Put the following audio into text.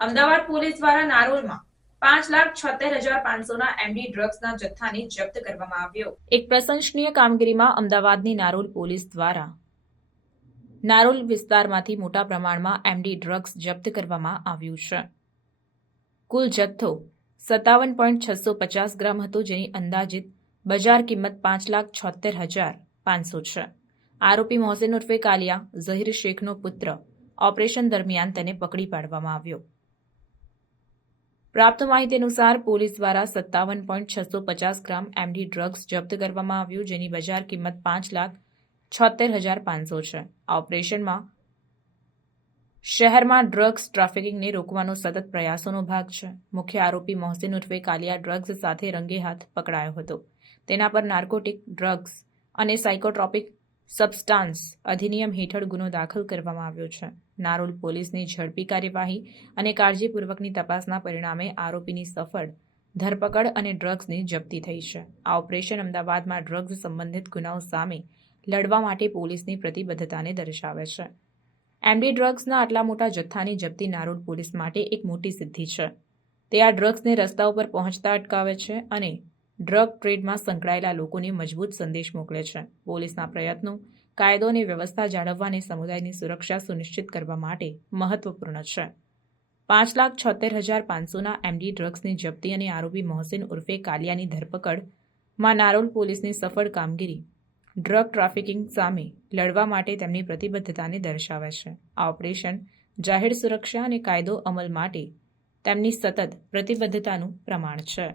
Ahmedabad police દ્વારા નારોલમાં પાંચ લાખ છોતેર હજાર પાંચસોના એમડી ડ્રગ્સના જથ્થાને જપ્ત કરવામાં આવ્યો. એક પ્રશંસનીય કામગીરીમાં અમદાવાદની નારોલ પોલીસ દ્વારા નારોલ વિસ્તારમાંથી મોટા પ્રમાણમાં એમડી ડ્રગ્સ જપ્ત કરવામાં આવ્યું છે. કુલ જથ્થો સત્તાવન પોઈન્ટ છસો પચાસ ગ્રામ હતો, જેની અંદાજિત બજાર કિંમત પાંચ લાખ છોતેર હજાર પાંચસો છે. આરોપી મોહસેન ઉર્ફે કાલિયા ઝહીર શેખનો પુત્ર ઓપરેશન દરમિયાન તેને પકડી પાડવામાં આવ્યો. પ્રાપ્ત માહિતી અનુસાર પોલીસ દ્વારા સત્તાવન પોઈન્ટ છસો પચાસ ગ્રામ એમડી ડ્રગ્સ જપ્ત કરવામાં આવ્યું, જેની બજાર કિંમત પાંચ લાખ છોતેર હજાર પાંચસો છે. આ ઓપરેશનમાં શહેરમાં ડ્રગ્સ ટ્રાફિકિંગને રોકવાનો સતત પ્રયાસોનો ભાગ છે. મુખ્ય આરોપી મોહસિન ઉર્ફે કાલિયા ડ્રગ્સ સાથે રંગે હાથ પકડાયો હતો. તેના પર નાર્કોટિક ડ્રગ્સ અને સાયકોટ્રોપિક સબસ્ટાન્સ અધિનિયમ હેઠળ ગુનો દાખલ કરવામાં આવ્યો છે. નારોલ પોલીસની ઝડપી કાર્યવાહી અને કાળજીપૂર્વકની તપાસના પરિણામે આરોપીની સફળ ધરપકડ અને ડ્રગ્સની જપ્તી થઈ છે. આ ઓપરેશન અમદાવાદમાં ડ્રગ્સ સંબંધિત ગુનાઓ સામે લડવા માટે પોલીસની પ્રતિબદ્ધતાને દર્શાવે છે. એમડી ડ્રગ્સના આટલા મોટા જથ્થાની જપ્તી નારોલ પોલીસ માટે એક મોટી સિદ્ધિ છે. તે આ ડ્રગ્સને રસ્તા ઉપર પહોંચતા અટકાવે છે અને ડ્રગ ટ્રેડમાં સંકળાયેલા લોકોને મજબૂત સંદેશ મોકલે છે. પોલીસના પ્રયત્નો કાયદો અને વ્યવસ્થા જાળવવા અને સમુદાયની સુરક્ષા સુનિશ્ચિત કરવા માટે મહત્વપૂર્ણ છે. પાંચ લાખ છોતેર હજાર પાંચસોના એમડી ડ્રગ્સની જપ્તી અને આરોપી મોહસિન ઉર્ફે કાલિયાની ધરપકડમાં નારોલ પોલીસની સફળ કામગીરી, ડ્રગ ટ્રાફિકિંગ સામે લડવા માટે તેમની પ્રતિબદ્ધતાને દર્શાવે છે. આ ઓપરેશન જાહેર સુરક્ષા અને કાયદો અમલ માટે તેમની સતત પ્રતિબદ્ધતાનું પ્રમાણ છે.